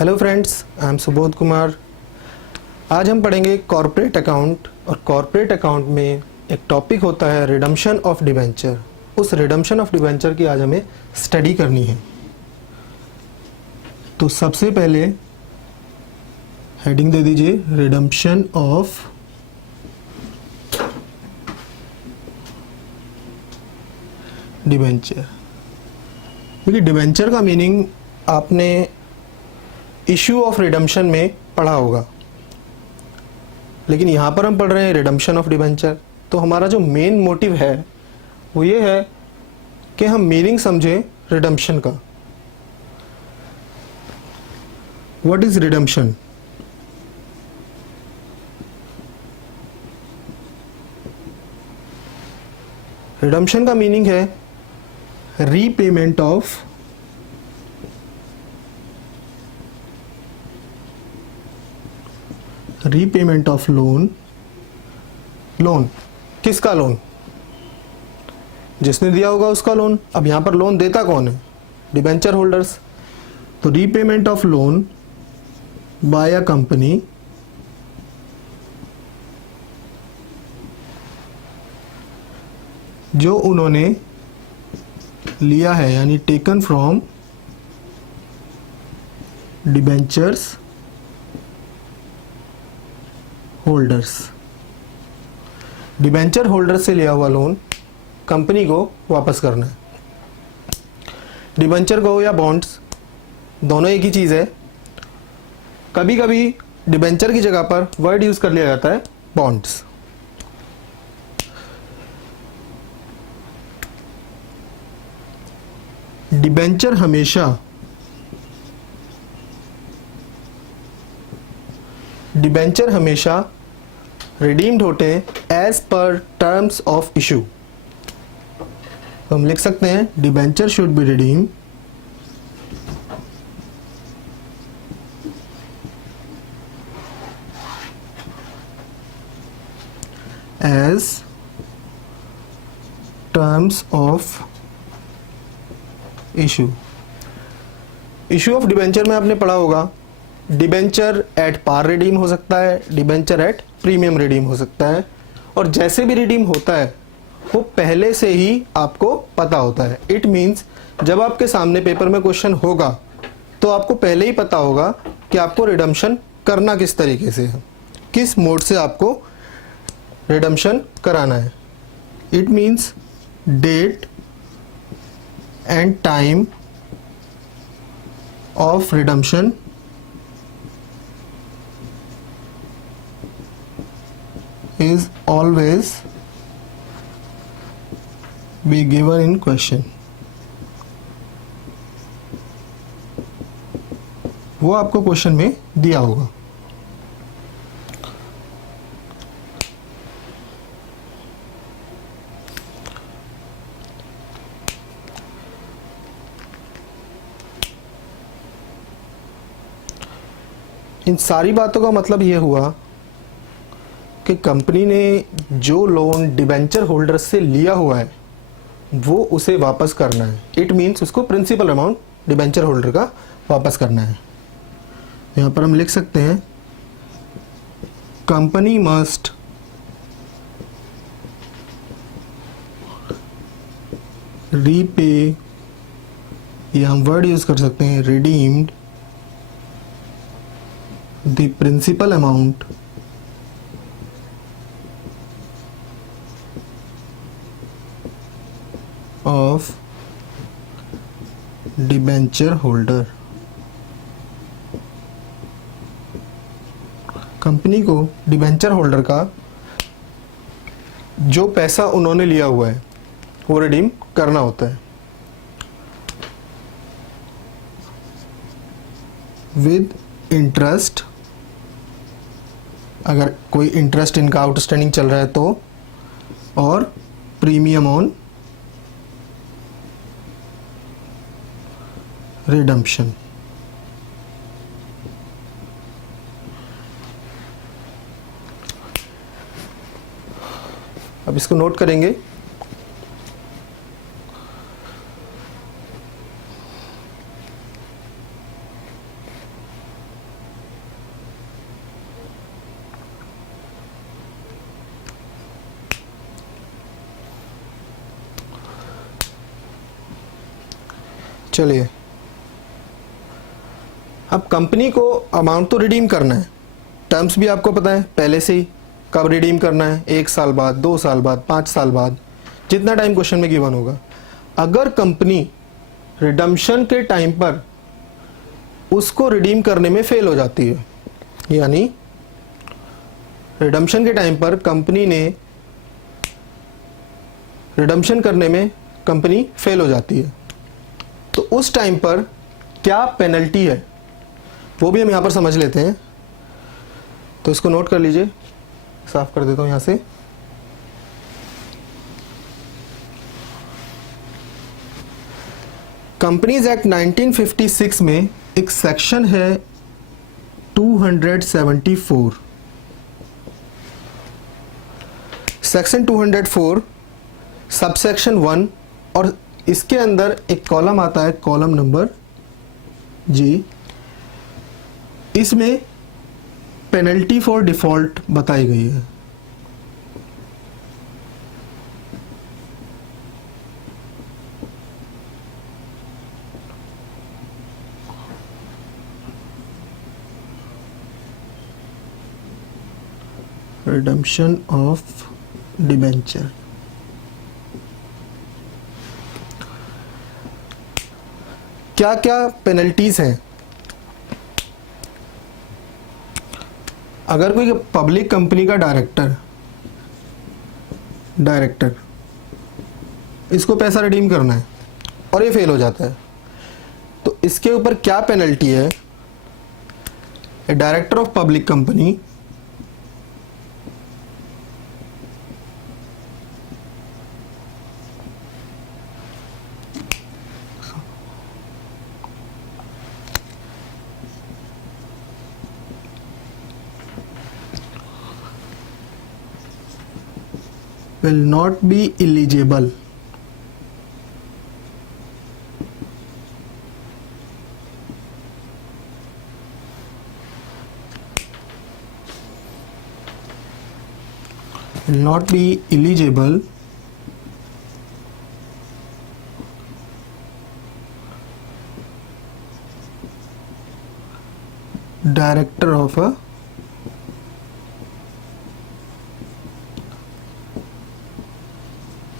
Hello friends, I am Subodh Kumar. आज हम पढ़ेंगे कॉर्पोरेट अकाउंट। और कॉर्पोरेट अकाउंट में एक टॉपिक होता है रिडम्पशन ऑफ डिबेंचर। उस रिडम्पशन ऑफ डिबेंचर की आज हमें स्टडी करनी है। तो सबसे पहले हेडिंग दे दीजिए रिडम्पशन ऑफ डिबेंचर। क्योंकि डिबेंचर का मीनिंग आपने इशू ऑफ रिडम्पशन में पढ़ा होगा, लेकिन यहाँ पर हम पढ़ रहे हैं रिडम्पशन ऑफ डिबेंचर। तो हमारा जो मेन मोटिव है वो ये है कि हम मीनिंग समझें रिडम्पशन का। What is redemption? रिडम्पशन का मीनिंग है रीपेमेंट ऑफ लोन। लोन किसका लोन? जिसने दिया होगा उसका लोन। अब यहां पर लोन देता कौन है? Debenture holders. तो repayment of loan by a company जो उन्होंने लिया है, यानी taken from debentures holders. Debenture holder से लिया हुआ लोन कंपनी को वापस करना है। डिबेंचर कहो या बॉन्ड्स, दोनों एक ही चीज है। कभी कभी डिबेंचर की जगह पर वर्ड यूज कर लिया जाता है बॉन्ड्स। डिबेंचर हमेशा रिडीम्ड होते हैं as per terms of issue. तो हम लिख सकते हैं debenture should be redeem as terms of issue. Issue of debenture में आपने पढ़ा होगा डिबेंचर एट पार रिडीम हो सकता है, डिबेंचर एट प्रीमियम रिडीम हो सकता है। और जैसे भी रिडीम होता है वो पहले से ही आपको पता होता है। इट मीन्स जब आपके सामने पेपर में क्वेश्चन होगा तो आपको पहले ही पता होगा कि आपको रिडम्पशन करना किस तरीके से है, किस मोड से आपको रिडम्पशन कराना है। It means date and time of redemption is always be given in question। वो आपको क्वेश्चन में दिया होगा। इन सारी बातों का मतलब ये हुआ कि कंपनी ने जो लोन डिबेंचर होल्डर से लिया हुआ है वो उसे वापस करना है। इट मीन्स उसको प्रिंसिपल अमाउंट डिबेंचर होल्डर का वापस करना है। यहां पर हम लिख सकते हैं कंपनी मस्ट रीपे, या हम वर्ड यूज कर सकते हैं redeemed the principal amount of debenture holder. Company को डिबेंचर होल्डर का जो पैसा उन्होंने लिया हुआ है वो रिडीम करना होता है विद इंटरेस्ट। अगर कोई इंटरेस्ट इनका आउटस्टैंडिंग चल रहा है तो, और प्रीमियम ऑन रिडम्पशन। अब इसको नोट करेंगे। चलिए, अब कंपनी को अमाउंट तो रिडीम करना है, टर्म्स भी आपको पता है पहले से ही, कब रिडीम करना है, 1 साल बाद, 2 साल बाद, 5 साल बाद, जितना टाइम क्वेश्चन में गिवन होगा। अगर कंपनी रिडम्पशन के टाइम पर उसको रिडीम करने में फेल हो जाती है, यानी रिडम्पशन के टाइम पर कंपनी ने रिडम्पशन करने में कंपनी फेल हो जाती है, तो उस टाइम पर क्या पेनल्टी है वो भी हम यहां पर समझ लेते हैं। तो इसको नोट कर लीजिए, साफ कर देता हूं यहां से। कंपनीज एक्ट 1956 में एक सेक्शन है 274, सेक्शन 204 सबसेक्शन 1, और इसके अंदर एक कॉलम आता है, कॉलम नंबर जी। इसमें पेनल्टी फॉर डिफॉल्ट बताई गई है। रिडम्पशन ऑफ डिबेंचर, क्या क्या पेनल्टीज हैं। अगर कोई पब्लिक कंपनी का डायरेक्टर इसको पैसा रिडीम करना है और ये फेल हो जाता है, तो इसके ऊपर क्या पेनल्टी है। ए director of public company will not be eligible director of a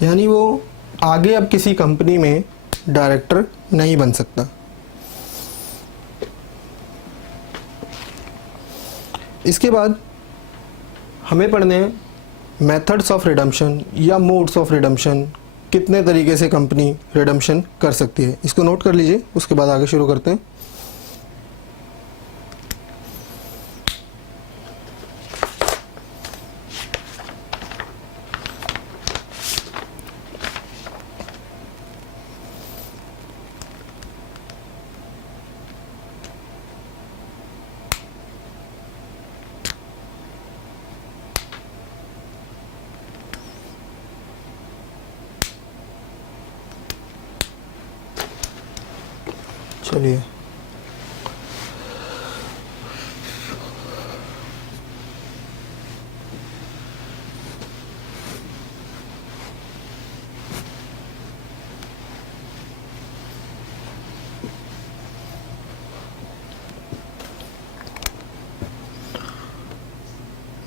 यानी वो आगे अब किसी कंपनी में डायरेक्टर नहीं बन सकता। इसके बाद हमें पढ़ने हैं मेथड्स ऑफ रिडम्पशन या मोड्स ऑफ रिडम्पशन, कितने तरीके से कंपनी रिडम्पशन कर सकती है। इसको नोट कर लीजिए, उसके बाद आगे शुरू करते हैं। चलिए,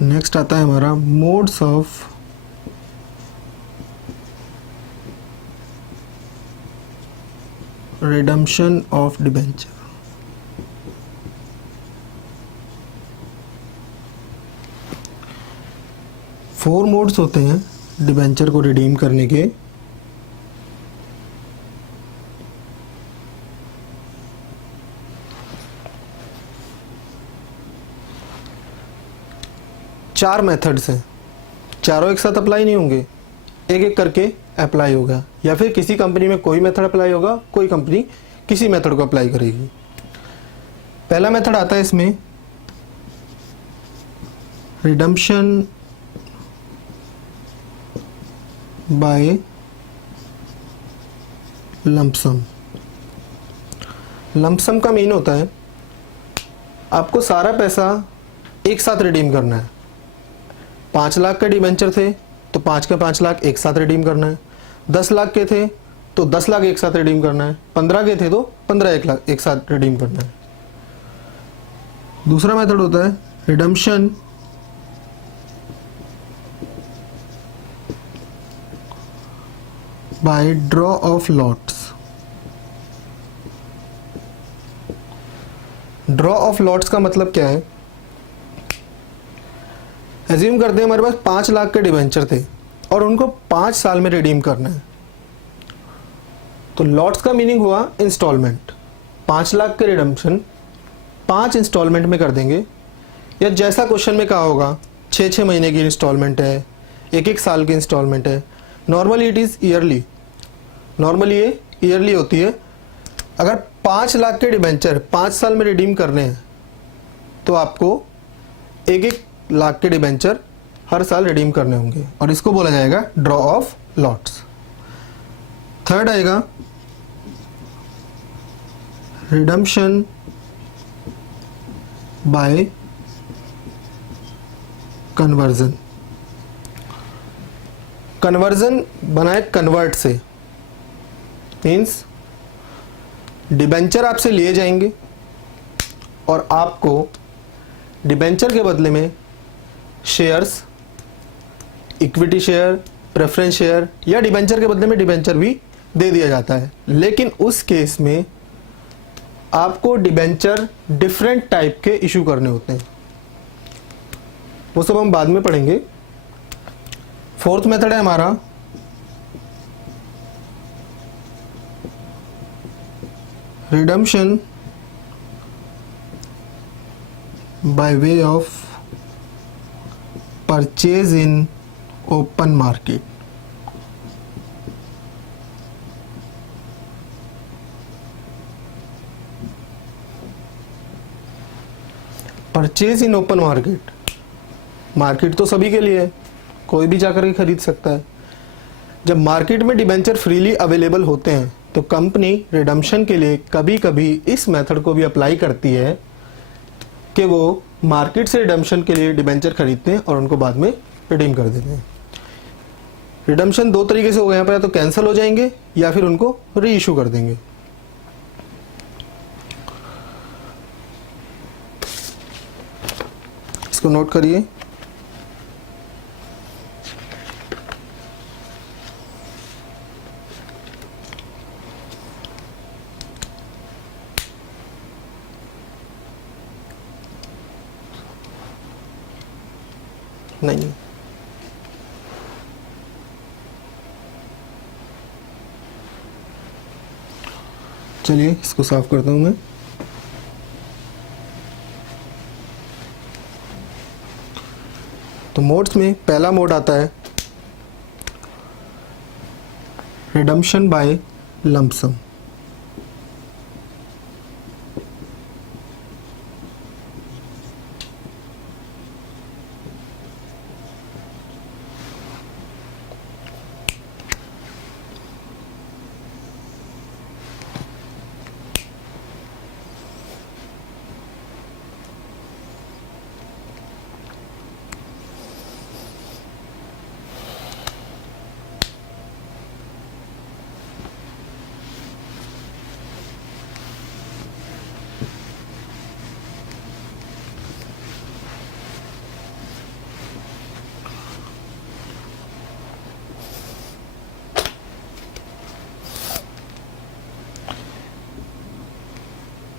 नेक्स्ट आता है हमारा modes of redemption of debenture. Four modes होते हैं डिबेंचर को रिडीम करने के। चार मेथड्स हैं, चारों एक साथ अप्लाई नहीं होंगे, एक एक करके अप्लाई होगा, या फिर किसी कंपनी में कोई मेथड अप्लाई होगा, कोई कंपनी किसी मेथड को अप्लाई करेगी। पहला मेथड आता है इसमें रिडम्पशन बाय लंपसम। लंपसम का मीन होता है आपको सारा पैसा एक साथ रिडीम करना है। 5 लाख के डिबेंचर थे तो 5 के 5 लाख एक साथ रिडीम करना है। 10 लाख के थे तो 10 लाख एक साथ रिडीम करना है, 15 के थे तो 15 एक लाख एक साथ रिडीम करना है। दूसरा मेथड होता है redemption by draw of lots. Draw of lots का मतलब क्या है? एज्यूम करते हैं हमारे पास 5 लाख के डिबेंचर थे और उनको 5 साल में रिडीम करना है। तो लॉट्स का मीनिंग हुआ इंस्टॉलमेंट। 5 लाख के रिडम्पशन 5 इंस्टॉलमेंट में कर देंगे, या जैसा क्वेश्चन में कहा होगा 6-6 महीने की इंस्टॉलमेंट है, 1-1 साल की इंस्टॉलमेंट है। Normally it is yearly, normally ये ईयरली होती है। अगर 5 लाख के डिबेंचर 5 साल में रिडीम करने हैं तो आपको 1-1 लाख के डिबेंचर हर साल रिडीम करने होंगे, और इसको बोला जाएगा ड्रॉ ऑफ लॉट्स। थर्ड आएगा रिडम्पशन बाय कन्वर्जन। कन्वर्जन बनाए कन्वर्ट से, मीन्स डिबेंचर आपसे लिए जाएंगे और आपको डिबेंचर के बदले में shares, equity share, preference share या डिबेंचर के बदले में डिबेंचर भी दे दिया जाता है। लेकिन उस केस में आपको डिबेंचर डिफरेंट टाइप के इशू करने होते हैं, वो सब हम बाद में पढ़ेंगे। फोर्थ मेथड है हमारा redemption by way of purchase in open market. Purchase in open market, market तो सभी के लिए है, कोई भी जाकर के खरीद सकता है। जब मार्केट में डिबेंचर फ्रीली अवेलेबल होते हैं तो कंपनी रिडम्पशन के लिए कभी कभी इस मेथड को भी अप्लाई करती है कि वो मार्केट से रिडम्पशन के लिए डिबेंचर खरीदते हैं और उनको बाद में रिडीम कर देते हैं। रिडम्पशन 2 तरीके से हो गए, यहाँ पर या तो कैंसिल हो जाएंगे या फिर उनको री इशू कर देंगे। इसको नोट करिए। नहीं, चलिए इसको साफ करता हूं मैं। तो मोड्स में पहला मोड आता है रिडम्पशन बाय लंप सम।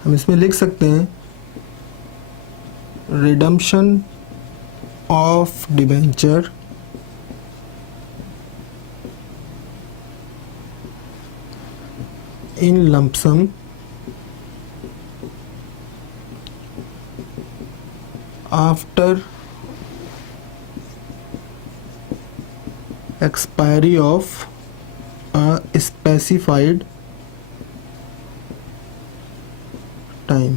हम इसमें लिख सकते हैं redemption of debenture in lump sum after expiry of a specified time,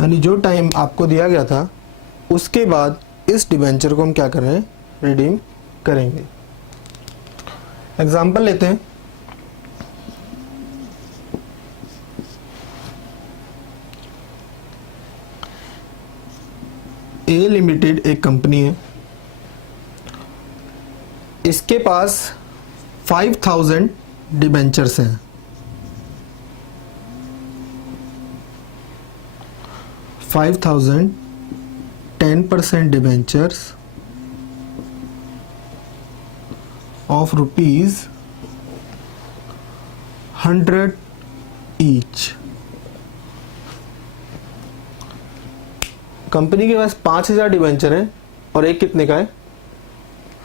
यानी जो टाइम आपको दिया गया था उसके बाद इस डिबेंचर को हम क्या कर रहे हैं, रिडीम करेंगे। एग्जाम्पल लेते हैं। ए लिमिटेड एक कंपनी है, इसके पास 5000 डिबेंचर्स हैं, 5,000 10% डिबेंचर्स ऑफ ₹100 ईच। कंपनी के पास 5,000 डिबेंचर है और एक कितने का है,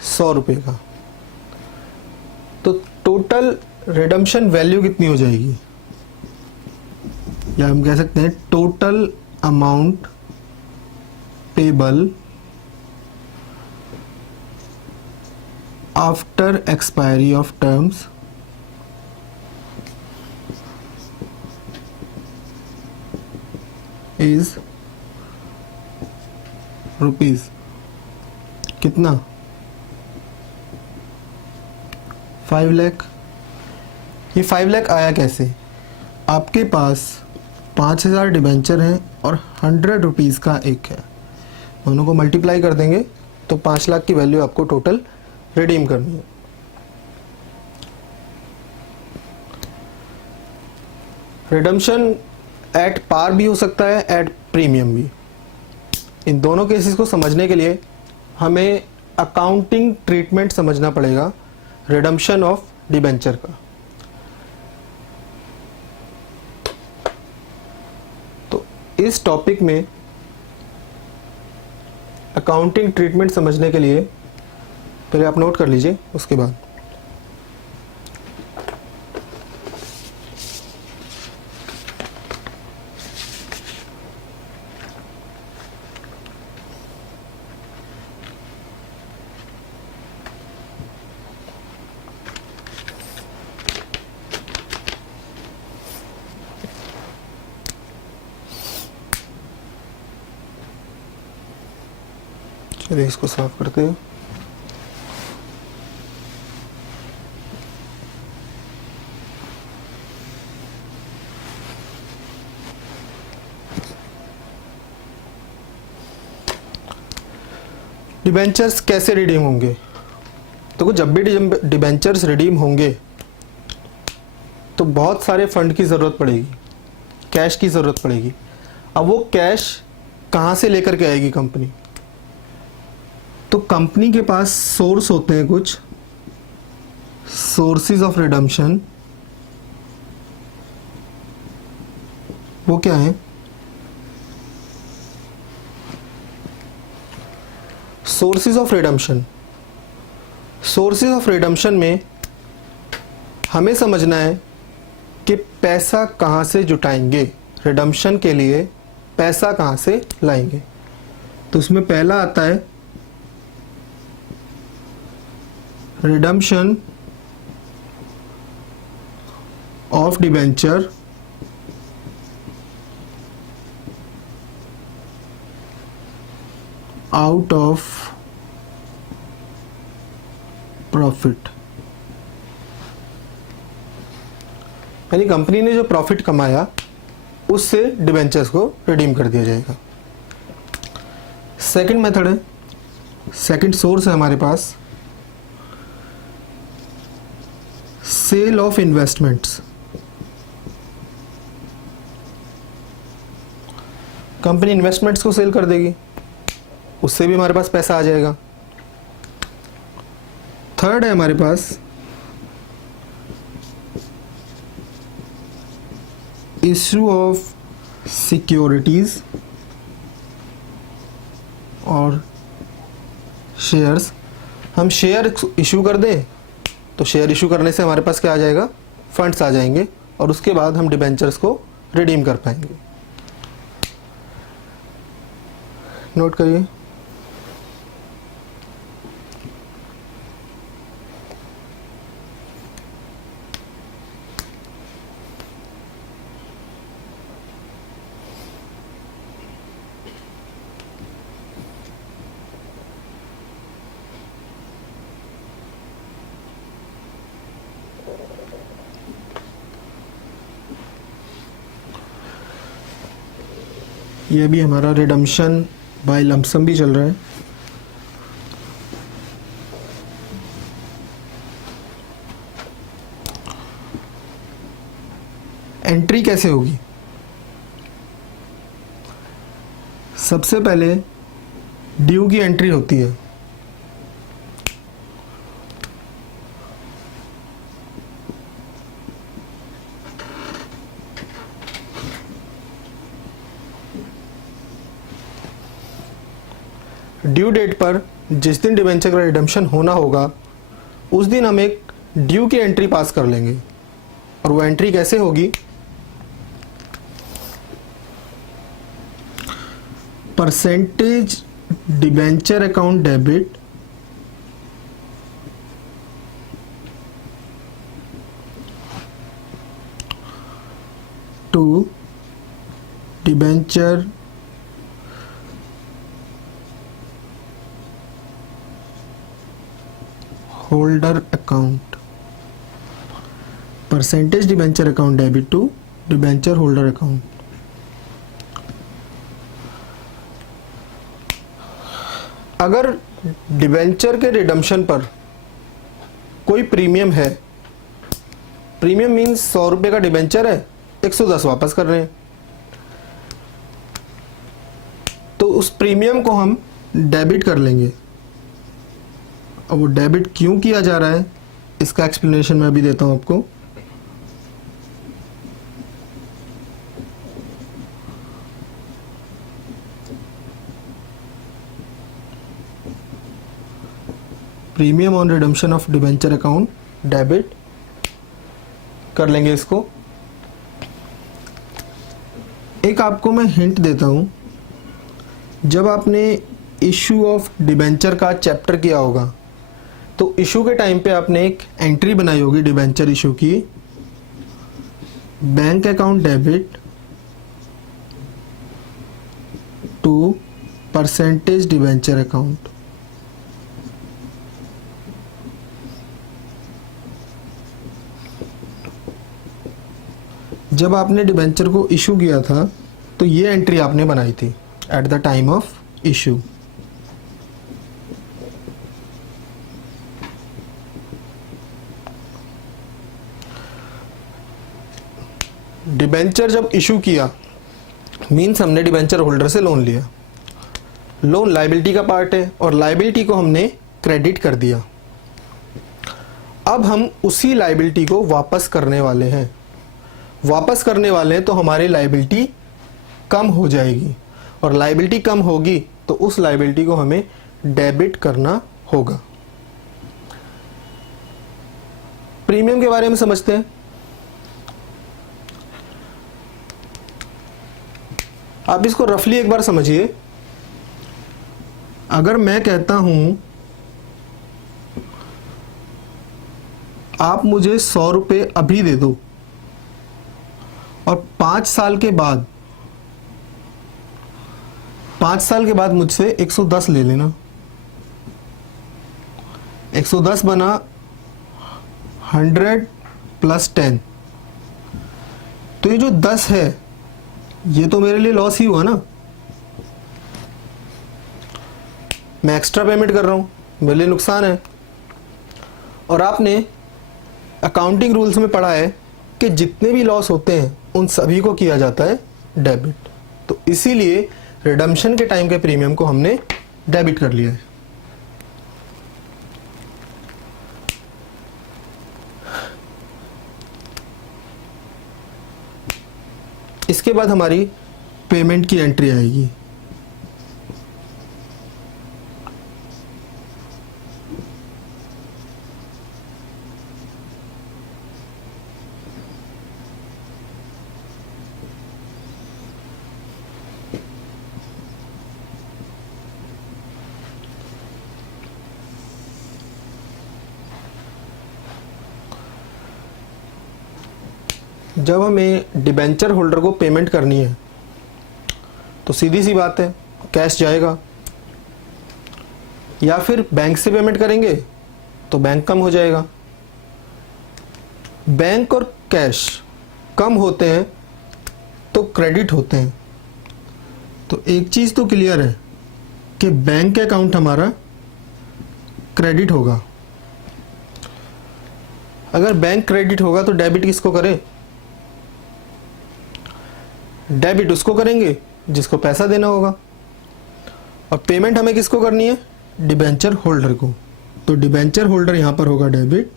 100 रुपये का। तो टोटल रिडम्पशन वैल्यू कितनी हो जाएगी, या हम कह सकते हैं total amount payable after expiry of terms is rupees कितना, 5 लाख। ये 5 लाख आया कैसे, आपके पास 5,000 डिबेंचर हैं और 100 रुपीज़ का एक है, दोनों को मल्टीप्लाई कर देंगे तो 5 लाख की वैल्यू आपको टोटल रिडीम करनी है। रिडम्पशन एट पार भी हो सकता है, एट प्रीमियम भी। इन दोनों केसेस को समझने के लिए हमें अकाउंटिंग ट्रीटमेंट समझना पड़ेगा रिडम्पशन ऑफ डिबेंचर का। तो इस टॉपिक में अकाउंटिंग ट्रीटमेंट समझने के लिए पहले आप नोट कर लीजिए, उसके बाद चलिए इसको साफ करते हैं। डिबेंचर्स कैसे रिडीम होंगे, तो जब भी डिबेंचर्स रिडीम होंगे तो बहुत सारे फंड की ज़रूरत पड़ेगी, कैश की ज़रूरत पड़ेगी। अब वो कैश कहाँ से लेकर के आएगी कंपनी, तो कंपनी के पास सोर्स होते हैं, कुछ सोर्सेज ऑफ रिडम्पशन। वो क्या है, sources of redemption. Sources of redemption में हमें समझना है कि पैसा कहाँ से जुटाएंगे, रिडम्पशन के लिए पैसा कहाँ से लाएंगे। तो उसमें पहला आता है redemption of debenture out of profit, यानी कंपनी ने जो प्रॉफिट कमाया उससे डिबेंचर्स को रिडीम कर दिया जाएगा। सेकंड मेथड है, सेकंड सोर्स है हमारे पास sale of investments. Company investments को सेल कर देगी, उससे भी हमारे पास पैसा आ जाएगा। थर्ड है हमारे पास इश्यू ऑफ सिक्योरिटीज और शेयर्स। हम शेयर इशू कर दें तो शेयर इशू करने से हमारे पास क्या आ जाएगा, फंड्स आ जाएंगे, और उसके बाद हम डिबेंचर्स को रिडीम कर पाएंगे। नोट करिए, ये भी हमारा रिडम्पशन बाय लमसम भी चल रहा है। कैसे होगी? सबसे पहले ड्यू की एंट्री होती है। ड्यू डेट पर जिस दिन डिबेंचर का रिडम्पशन होना होगा उस दिन हम एक ड्यू की एंट्री पास कर लेंगे। और वो एंट्री कैसे होगी? Percentage debenture account debit to debenture holder account. Percentage debenture account debit to debenture holder account. अगर डिबेंचर के रिडम्पशन पर कोई प्रीमियम है, प्रीमियम मीन्स 100 रुपये का डिबेंचर है, 110 वापस कर रहे हैं, तो उस प्रीमियम को हम डेबिट कर लेंगे। अब वो डेबिट क्यों किया जा रहा है इसका एक्सप्लेनेशन मैं अभी देता हूं आपको। Premium on redemption of debenture account debit कर लेंगे इसको। एक आपको मैं हिंट देता हूं, जब आपने इशू ऑफ डिबेंचर का चैप्टर किया होगा तो इशू के टाइम पे आपने एक एंट्री बनाई होगी डिबेंचर इशू की, bank account debit to percentage debenture account. जब आपने डिबेंचर को इशू किया था तो ये एंट्री आपने बनाई थी at the time of issue. Debenture जब इशू किया मीन्स हमने डिबेंचर होल्डर से लोन लिया। लोन लायबिलिटी का पार्ट है और लायबिलिटी को हमने क्रेडिट कर दिया। अब हम उसी लायबिलिटी को वापस करने वाले हैं। वापस करने वाले हैं तो हमारी लायबिलिटी कम हो जाएगी और लायबिलिटी कम होगी तो उस लायबिलिटी को हमें डेबिट करना होगा। प्रीमियम के बारे में समझते हैं। आप इसको रफली एक बार समझिए। अगर मैं कहता हूं आप मुझे 100 रुपये अभी दे दो और 5 साल के बाद मुझसे 110 ले लेना। 110 बना 100 प्लस 10, तो ये जो 10 है ये तो मेरे लिए लॉस ही हुआ ना। मैं एक्स्ट्रा पेमेंट कर रहा हूं, मेरे लिए नुकसान है। और आपने अकाउंटिंग रूल्स में पढ़ा है कि जितने भी लॉस होते हैं उन सभी को किया जाता है डेबिट। तो इसीलिए रिडम्पशन के टाइम के प्रीमियम को हमने डेबिट कर लिया है। इसके बाद हमारी पेमेंट की एंट्री आएगी। जब हमें डिबेंचर होल्डर को पेमेंट करनी है तो सीधी सी बात है कैश जाएगा, या फिर बैंक से पेमेंट करेंगे तो बैंक कम हो जाएगा। बैंक और कैश कम होते हैं तो क्रेडिट होते हैं। तो एक चीज तो क्लियर है कि बैंक अकाउंट हमारा क्रेडिट होगा। अगर बैंक क्रेडिट होगा तो डेबिट किसको करें? डेबिट उसको करेंगे जिसको पैसा देना होगा, और पेमेंट हमें किसको करनी है, डिबेंचर होल्डर को। तो डिबेंचर होल्डर यहां पर होगा डेबिट,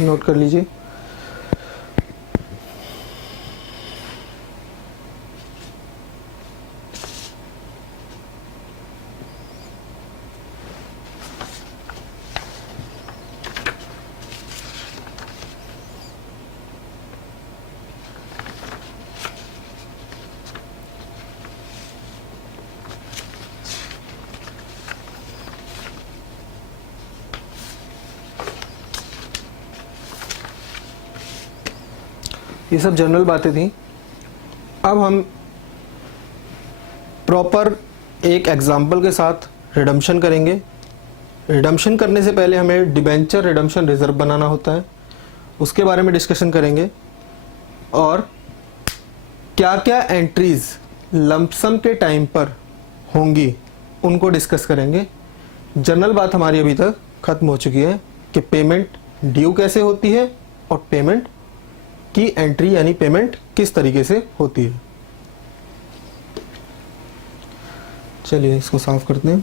नोट कर लीजिए। ये सब जनरल बातें थी। अब हम प्रॉपर एक एग्जाम्पल के साथ रिडम्पशन करेंगे। रिडम्पशन करने से पहले हमें डिबेंचर रिडम्पशन रिजर्व बनाना होता है, उसके बारे में डिस्कशन करेंगे, और क्या क्या एंट्रीज लंपसम के टाइम पर होंगी उनको डिस्कस करेंगे। जनरल बात हमारी अभी तक खत्म हो चुकी है कि पेमेंट ड्यू कैसे होती है और पेमेंट की एंट्री यानी पेमेंट किस तरीके से होती है। चलिए इसको साफ करते हैं।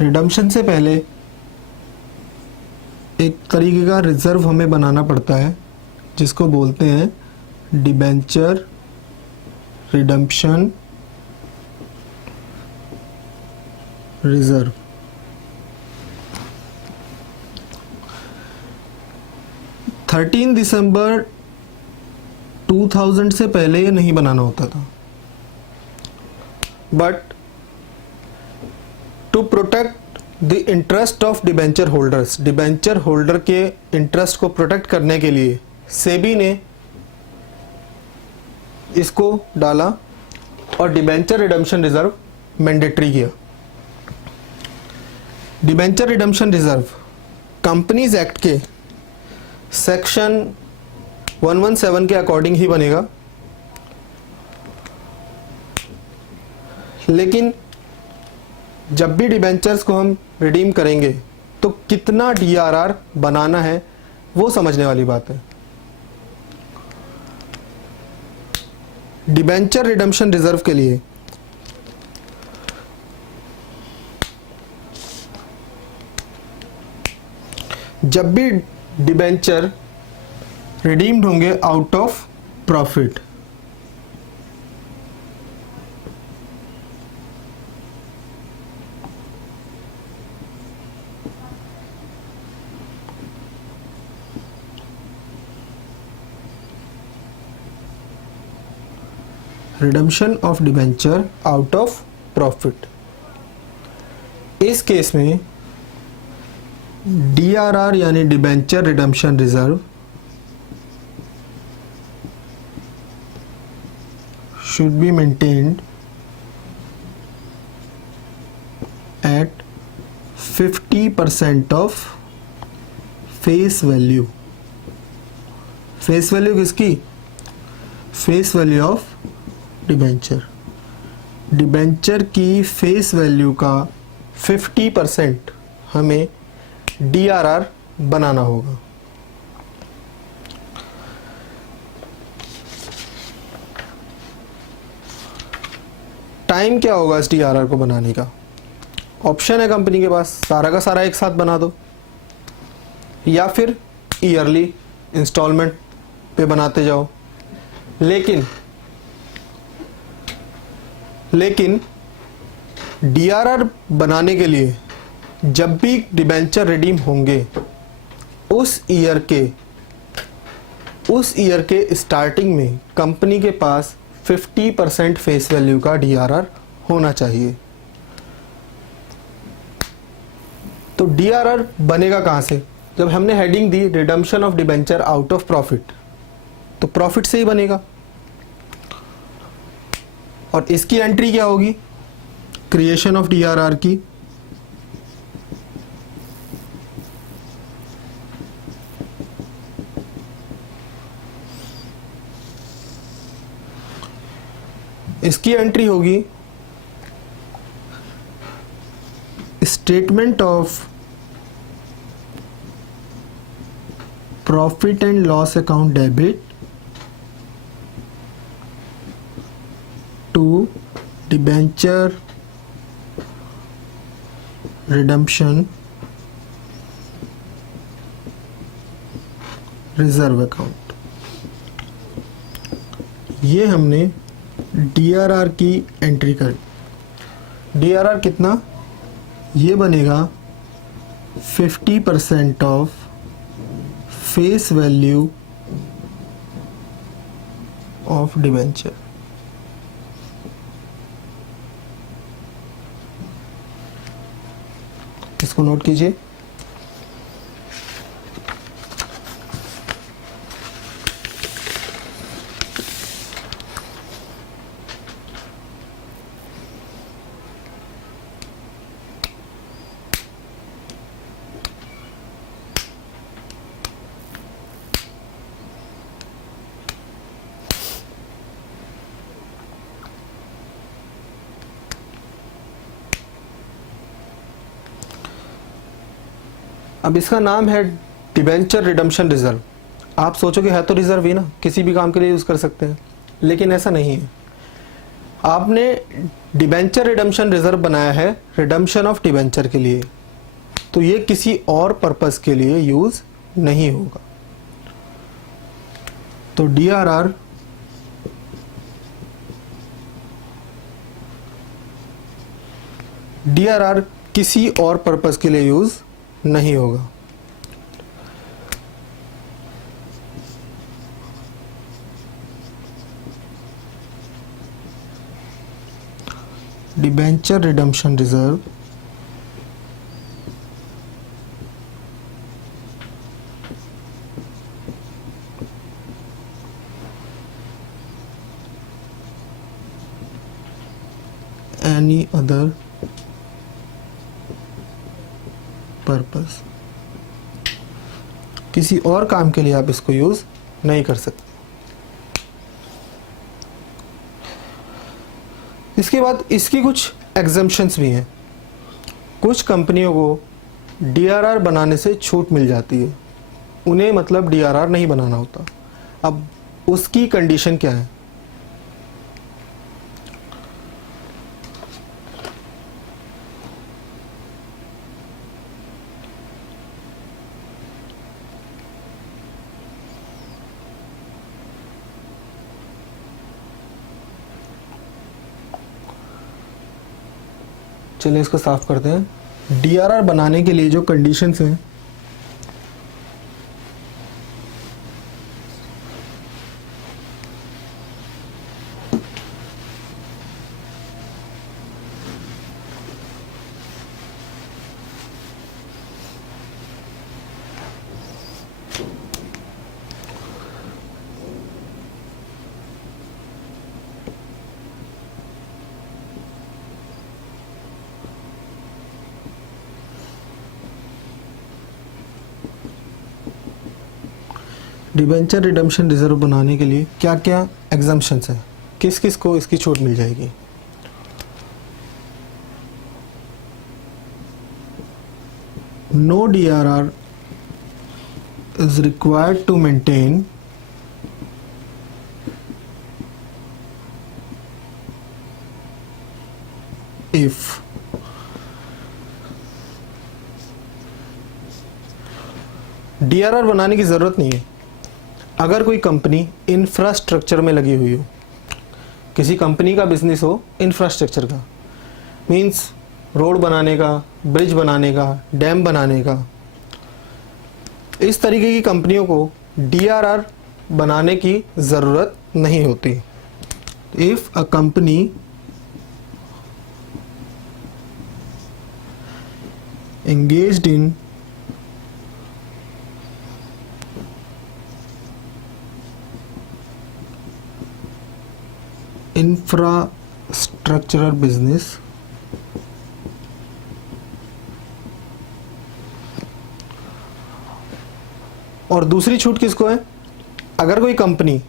रिडम्पशन से पहले एक तरीके का रिजर्व हमें बनाना पड़ता है जिसको बोलते हैं डिबेंचर रिडम्पशन रिजर्व। दिसंबर 2000 से पहले ये नहीं बनाना होता था, but to protect the interest of debenture holders, debenture holder के इंटरेस्ट को प्रोटेक्ट करने के लिए सेबी ने इसको डाला और डिबेंचर रिडम्पशन रिजर्व मैंडेटरी किया। Debenture redemption reserve companies act के सेक्शन 117 के अकॉर्डिंग ही बनेगा, लेकिन जब भी डिबेंचर्स को हम रिडीम करेंगे तो कितना डीआरआर बनाना है वो समझने वाली बात है। डिबेंचर रिडम्पशन रिजर्व के लिए जब भी डिबेंचर रिडीम्ड होंगे out of profit, redemption of debenture out of profit, इस केस में डीआरआर यानी debenture redemption reserve should be maintained at 50% of face value। Face value किसकी? Face value of debenture. Debenture की फेस वैल्यू का 50% हमें DRR बनाना होगा। Time क्या होगा इस डीआरआर को बनाने का? ऑप्शन है कंपनी के पास, सारा का सारा एक साथ बना दो या फिर ईयरली इंस्टॉलमेंट पे बनाते जाओ। लेकिन डीआरआर बनाने के लिए जब भी डिबेंचर रिडीम होंगे उस ईयर के स्टार्टिंग में कंपनी के पास 50% फेस वैल्यू का डीआरआर होना चाहिए। तो DRR बनेगा कहां से? जब हमने heading the redemption of debenture out of profit, तो प्रॉफिट से ही बनेगा। और इसकी एंट्री क्या होगी? क्रिएशन ऑफ DRR की इसकी एंट्री होगी statement of profit and loss account debit to debenture redemption reserve account. ये हमने DRR की एंट्री कर। DRR कितना? ये बनेगा 50% of face value of debenture. इसको नोट कीजिए। अब इसका नाम है डिबेंचर रिडम्पशन रिजर्व। आप सोचोगे है तो रिजर्व ही ना, किसी भी काम के लिए यूज कर सकते हैं, लेकिन ऐसा नहीं है। आपने डिबेंचर रिडम्पशन रिजर्व बनाया है रिडम्पशन ऑफ डिबेंचर के लिए, तो ये किसी और पर्पस के लिए यूज नहीं होगा। तो DRR किसी और पर्पस के लिए यूज नहीं होगा। Debenture redemption reserve any other purpose, किसी और काम के लिए आप इसको यूज नहीं कर सकते। इसके बाद इसकी कुछ एग्जम्पशंस भी हैं। कुछ कंपनियों को DRR बनाने से छूट मिल जाती है, उन्हें मतलब DRR नहीं बनाना होता। अब उसकी कंडीशन क्या है? चलिए इसको साफ करते हैं। DRR बनाने के लिए जो कंडीशंस हैं, डिबेंचर रिडम्पशन रिजर्व बनाने के लिए क्या क्या एग्जम्पशंस हैं, किस किस को इसकी छूट मिल जाएगी? No DRR is required to maintain if DRR बनाने की ज़रूरत नहीं है अगर कोई कंपनी इंफ्रास्ट्रक्चर में लगी हुई हो। किसी कंपनी का बिजनेस हो इंफ्रास्ट्रक्चर का, मीन्स रोड बनाने का, ब्रिज बनाने का, डैम बनाने का, इस तरीके की कंपनियों को DRR बनाने की ज़रूरत नहीं होती। If a company engaged in infrastructural business और दूसरी छूट किसको है? अगर कोई कंपनी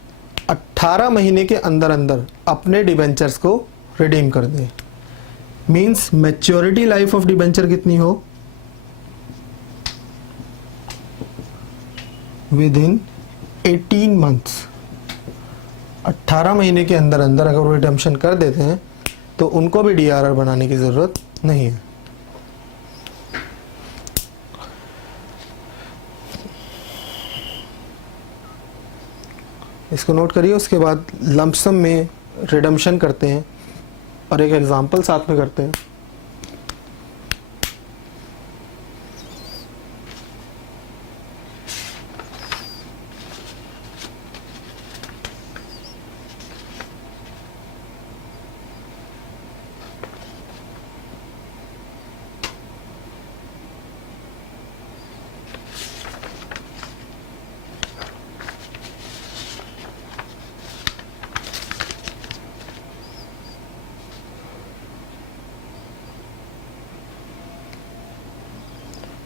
18 महीने के अंदर अंदर अपने डिबेंचर्स को रिडीम कर दे, means maturity life of debenture कितनी हो? With in 18 months. 18 महीने के अंदर अंदर अगर वो रिडेम्पशन कर देते हैं तो उनको भी डीआरआर बनाने की जरूरत नहीं है। इसको नोट करिए। उसके बाद लंपसम में रिडम्पशन करते हैं और एक एग्जांपल साथ में करते हैं।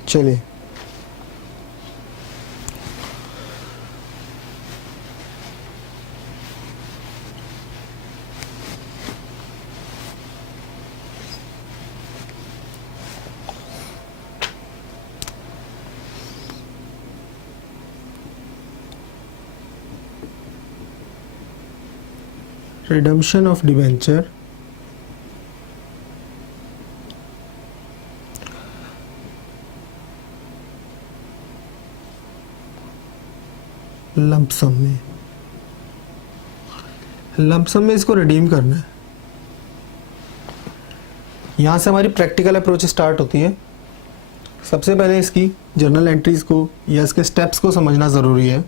चलिए, redemption of debenture लंपसम में इसको रिडीम करना है। यहां से हमारी प्रैक्टिकल अप्रोच स्टार्ट होती है। सबसे पहले इसकी जर्नल एंट्रीज को या इसके स्टेप्स को समझना ज़रूरी है।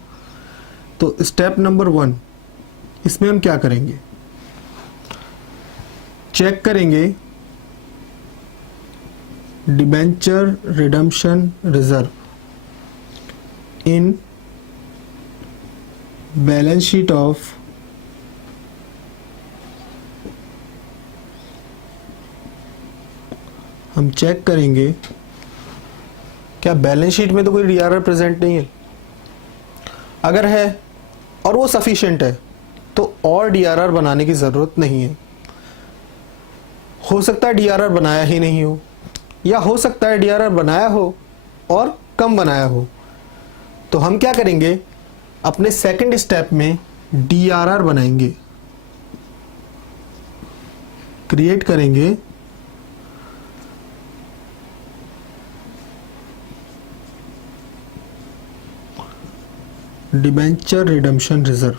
तो स्टेप नंबर 1, इसमें हम क्या करेंगे? चेक करेंगे debenture redemption reserve in balance sheet of हम चेक करेंगे क्या बैलेंस शीट में तो कोई डीआरआर प्रेजेंट नहीं है। अगर है और वो सफिशिएंट है तो और डीआरआर बनाने की ज़रूरत नहीं है। हो सकता है डीआरआर बनाया ही नहीं हो, या हो सकता है डीआरआर बनाया हो और कम बनाया हो। तो हम क्या करेंगे? अपने सेकंड स्टेप में डीआरआर बनाएंगे, क्रिएट करेंगे डिबेंचर रिडम्पशन रिजर्व।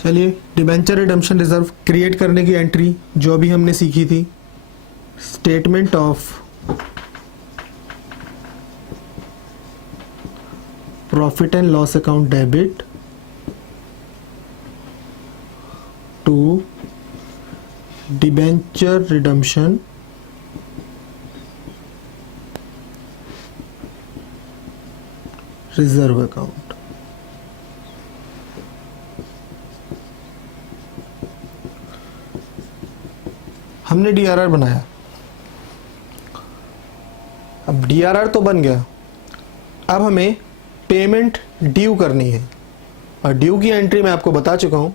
चलिए, डिबेंचर रिडम्पशन रिजर्व क्रिएट करने की एंट्री जो अभी हमने सीखी थी, statement of profit and loss account debit to debenture redemption reserve account. हमने डीआरआर बनाया। अब डीआरआर तो बन गया, अब हमें पेमेंट ड्यू करनी है और ड्यू की एंट्री मैं आपको बता चुका हूं।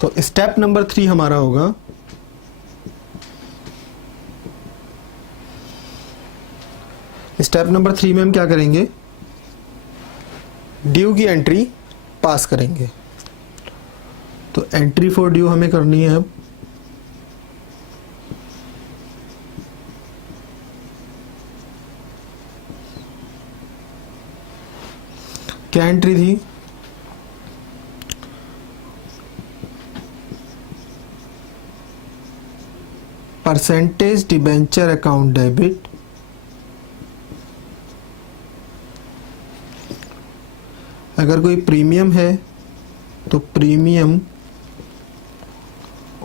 तो स्टेप नंबर 3 हमारा होगा स्टेप नंबर 3 में हम क्या करेंगे? ड्यू की एंट्री पास करेंगे। तो एंट्री फॉर ड्यू हमें करनी है। अब क्या एंट्री थी? परसेंटेज डिबेंचर अकाउंट डेबिट अगर कोई प्रीमियम है तो premium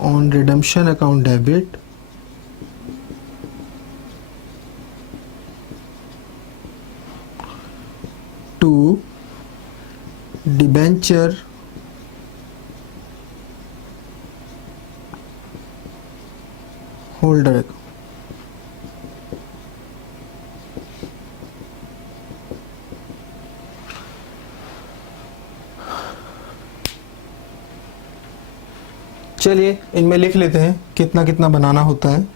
on redemption account debit to debenture holder. चलिए इनमें लिख लेते हैं कितना कितना बनाना होता है।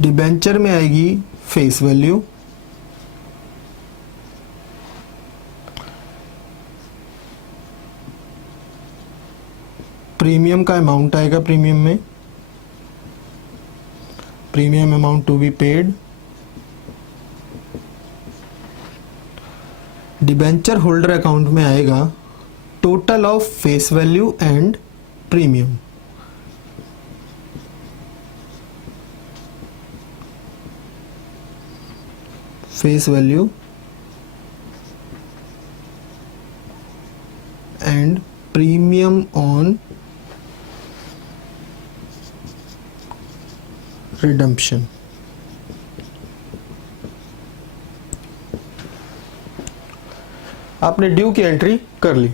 डिबेंचर में आएगी फेस वैल्यू, प्रीमियम का अमाउंट आएगा, premium amount to be paid, debenture holder account में आएगा total of face value and premium. Face value and premium on redemption. आपने ड्यू की एंट्री कर ली।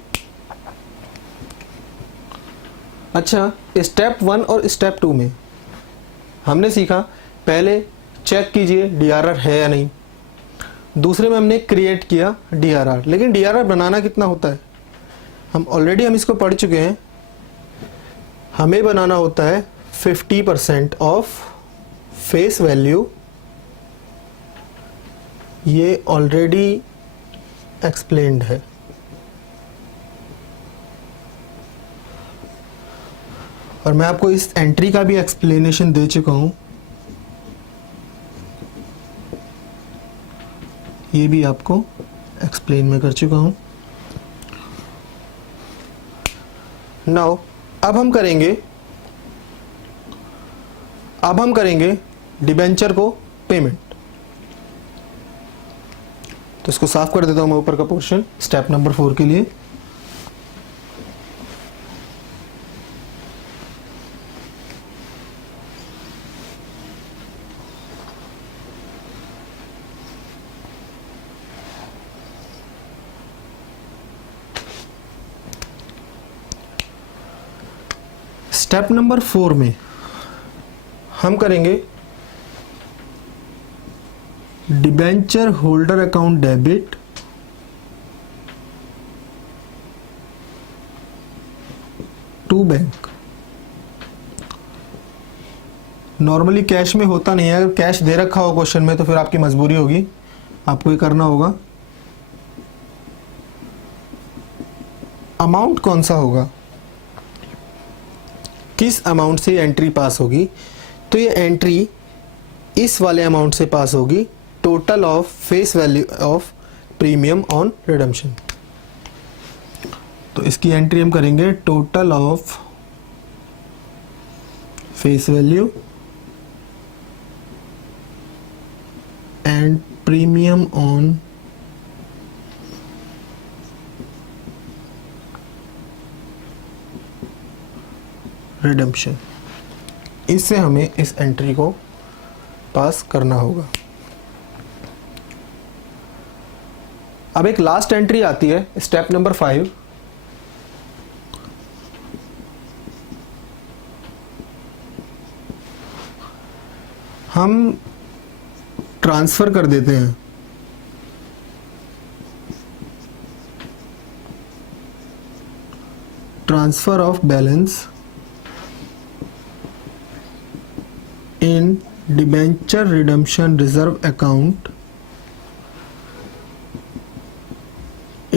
अच्छा, स्टेप 1 और स्टेप 2 में हमने सीखा, पहले चेक कीजिए डीआरआर है या नहीं। दूसरे में हमने क्रिएट किया डीआरआर, लेकिन डीआरआर बनाना कितना होता है हम इसको पढ़ चुके हैं। हमें बनाना होता है 50% ऑफ फेस वैल्यू, ये ऑलरेडी एक्सप्लेन्ड है। और मैं आपको इस एंट्री का भी एक्सप्लेनेशन दे चुका हूं, ये भी आपको एक्सप्लेन में कर चुका हूं। नाउ अब हम करेंगे डिबेंचर को पेमेंट। तो इसको साफ कर देता हूं मैं ऊपर का पोर्शन स्टेप नंबर 4 के लिए। स्टेप नंबर 4 में हम करेंगे debenture holder account debit to bank. Normally cash में होता नहीं है, अगर कैश दे रखा हो क्वेश्चन में तो फिर आपकी मजबूरी होगी, आपको ये करना होगा। अमाउंट कौन सा होगा, किस अमाउंट से एंट्री पास होगी, तो ये एंट्री इस वाले अमाउंट से पास होगी, total of face value of premium on redemption. तो इसकी एंट्री हम करेंगे total of face value and premium on redemption. इससे हमें इस एंट्री को पास करना होगा। अब एक लास्ट एंट्री आती है स्टेप नंबर 5। हम ट्रांसफर कर देते हैं transfer of balance in debenture redemption reserve account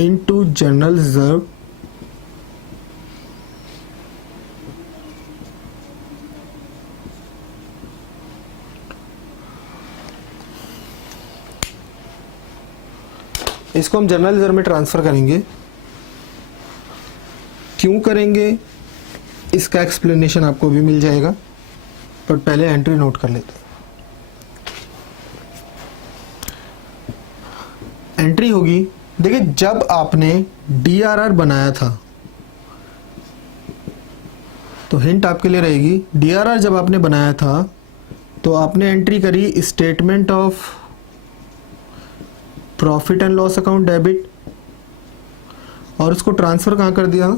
into general reserve इसको हम जनरल रिजर्व में ट्रांसफर करेंगे। क्यों करेंगे इसका एक्सप्लेनेशन आपको भी मिल जाएगा, पर पहले एंट्री नोट कर लेते हैं। एंट्री होगी, देखिए जब आपने DRR बनाया था, तो हिंट आपके लिए रहेगी, DRR जब आपने बनाया था तो आपने एंट्री करी statement of profit and loss account debit, और उसको ट्रांसफर कहाँ कर दिया,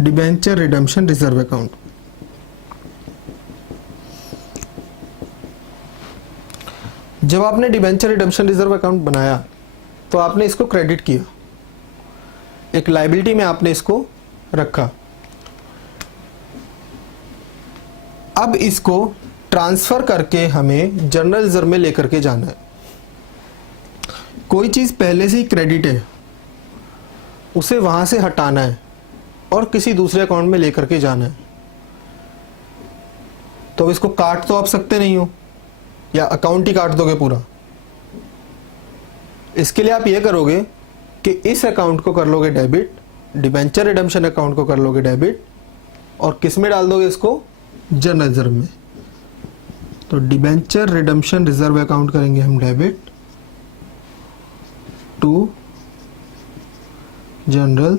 डिबेंचर रिडम्पशन रिजर्व अकाउंट। जब आपने डिबेंचर रिडम्पशन रिजर्व अकाउंट बनाया तो आपने इसको क्रेडिट किया, एक लायबिलिटी में आपने इसको रखा। अब इसको ट्रांसफर करके हमें जर्नल रिजर्व में लेकर के जाना है। कोई चीज पहले से ही क्रेडिट है, उसे वहां से हटाना है और किसी दूसरे अकाउंट में लेकर के जाना है। तो इसको काट तो आप सकते नहीं हो, या अकाउंट ही काट दोगे पूरा। इसके लिए आप ये करोगे कि इस अकाउंट को कर लोगे डेबिट, डिबेंचर रिडम्पशन अकाउंट को कर लोगे डेबिट, और किस में डाल दोगे इसको, जनरल रिजर्व में। तो डिबेंचर रिडम्पशन रिजर्व अकाउंट करेंगे हम debit to general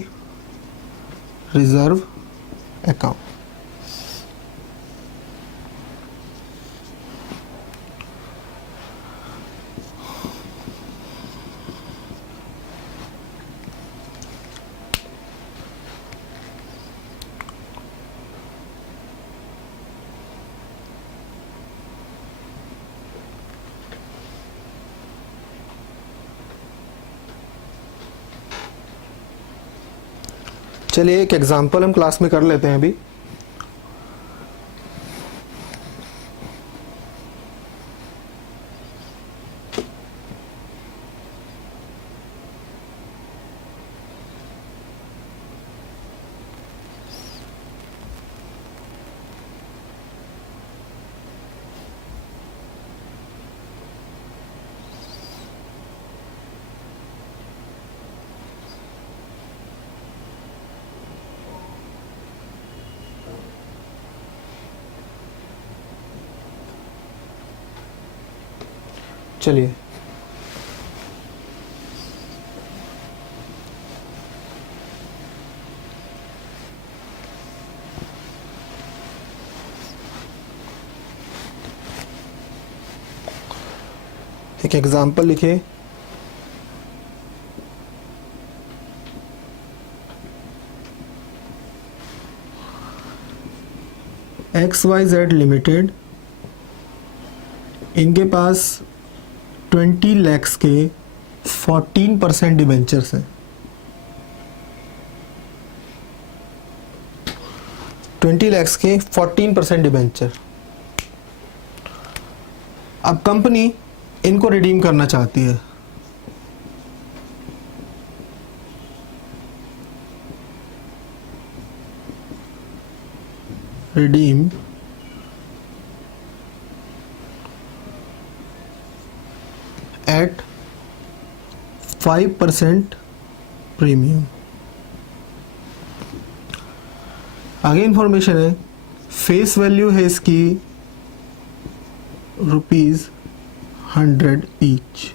reserve account. चलिए एक एग्जांपल हम क्लास में कर लेते हैं अभी। चलिए एक एग्जांपल लिखिए। XYZ लिमिटेड, इनके पास 20 lakhs के 14% डिबेंचर्स हैं। 20 lakhs के 14% डिबेंचर। अब कंपनी इनको रिडीम करना चाहती है। Redeem at 5% premium. आगे इंफॉर्मेशन है, फेस वैल्यू है इसकी ₹100 ईच।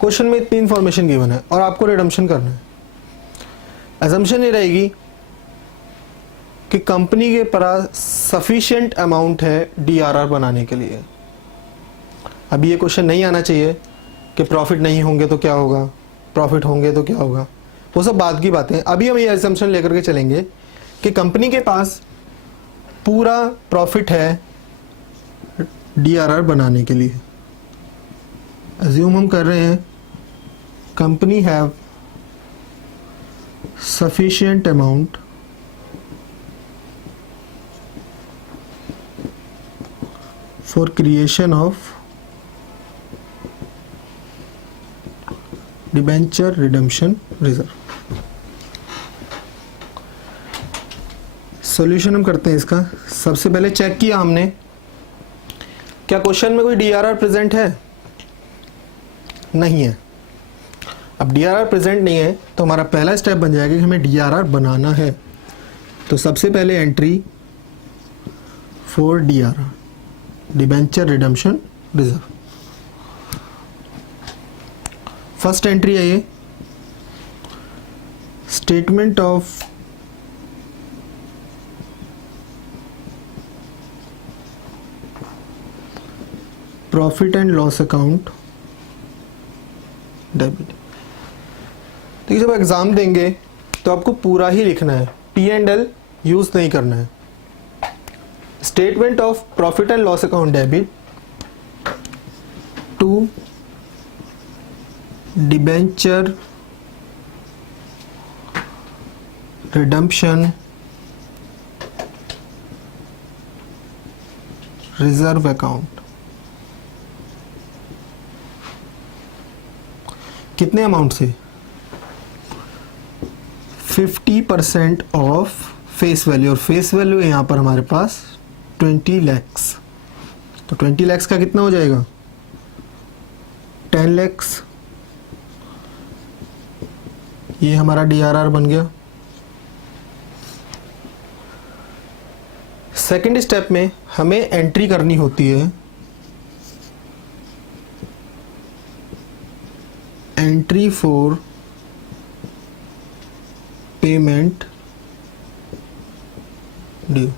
क्वेश्चन में इतनी इंफॉर्मेशन गिवन है और आपको रिडम्पशन करना है। अजम्पशन ये रहेगी कि कंपनी के पास सफिशिएंट अमाउंट है DRR बनाने के लिए। अभी ये क्वेश्चन नहीं आना चाहिए कि प्रॉफिट नहीं होंगे तो क्या होगा, प्रॉफिट होंगे तो क्या होगा, वो सब बाद की बातें। अभी हम ये असम्पशन लेकर के चलेंगे कि कंपनी के पास पूरा प्रॉफिट है DRR बनाने के लिए। अज्यूम हम कर रहे हैं company have sufficient amount for creation of debenture redemption reserve. Solution हम करते हैं इसका। सबसे पहले चेक किया हमने क्या क्वेश्चन में कोई DRR प्रेजेंट है, नहीं है। अब DRR प्रेजेंट नहीं है तो हमारा पहला स्टेप बन जाएगा कि हमें DRR बनाना है। तो सबसे पहले entry for DRR, debenture redemption reserve. First entry है ये, statement of profit and loss account debit. देखिए जब एग्जाम देंगे तो आपको पूरा ही लिखना है, P&L यूज नहीं करना है। Statement of profit and loss account debit to debenture redemption reserve account. कितने अमाउंट से? 50% ऑफ फेस वैल्यू, और फेस वैल्यू है यहाँ पर हमारे पास 20 lakhs। तो 20 lakhs का कितना हो जाएगा? 10 lakhs। ये हमारा DRR बन गया। सेकेंड स्टेप में हमें एंट्री करनी होती है एंट्री फॉर पेमेंट ड्यू।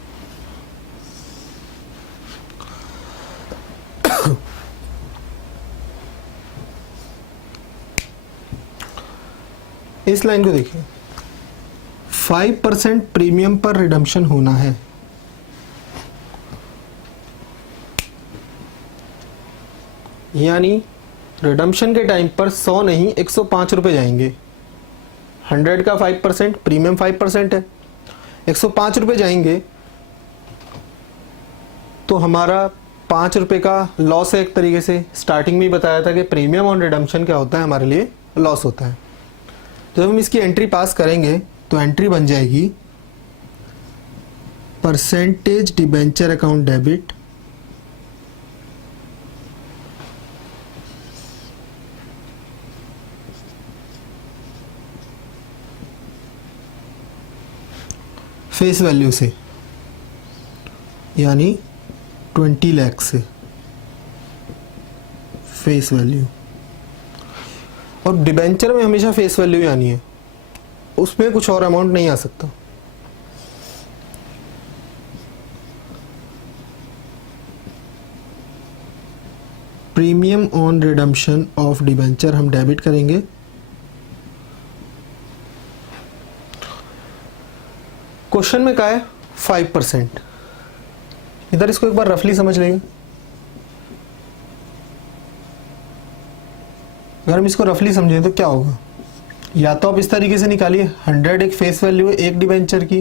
इस लाइन को देखिए, 5% प्रीमियम पर रिडम्पशन होना है। यानी रिडम्पशन के टाइम पर 100 नहीं 105 रुपये जाएंगे। 100 का 5%, प्रीमियम 5% है, 105 रुपये जाएंगे। तो हमारा 5 रुपये का लॉस है एक तरीके से। स्टार्टिंग में ही बताया था कि प्रीमियम ऑन रिडम्पशन क्या होता है, हमारे लिए लॉस होता है। तो जब हम इसकी एंट्री पास करेंगे तो एंट्री बन जाएगी percentage debenture account debit face value से, यानी 20 लाख से फेस वैल्यू। और डिबेंचर में हमेशा फेस वैल्यू ही आनी है, उसमें कुछ और अमाउंट नहीं आ सकता। Premium on redemption of debenture हम डेबिट करेंगे। क्वेश्चन में क्या है? 5%। इधर इसको एक बार रफली समझ लेंगे। अगर हम इसको रफली समझें तो क्या होगा? या तो आप इस तरीके से निकालिए, 100 एक फेस वैल्यू है एक डिबेंचर की,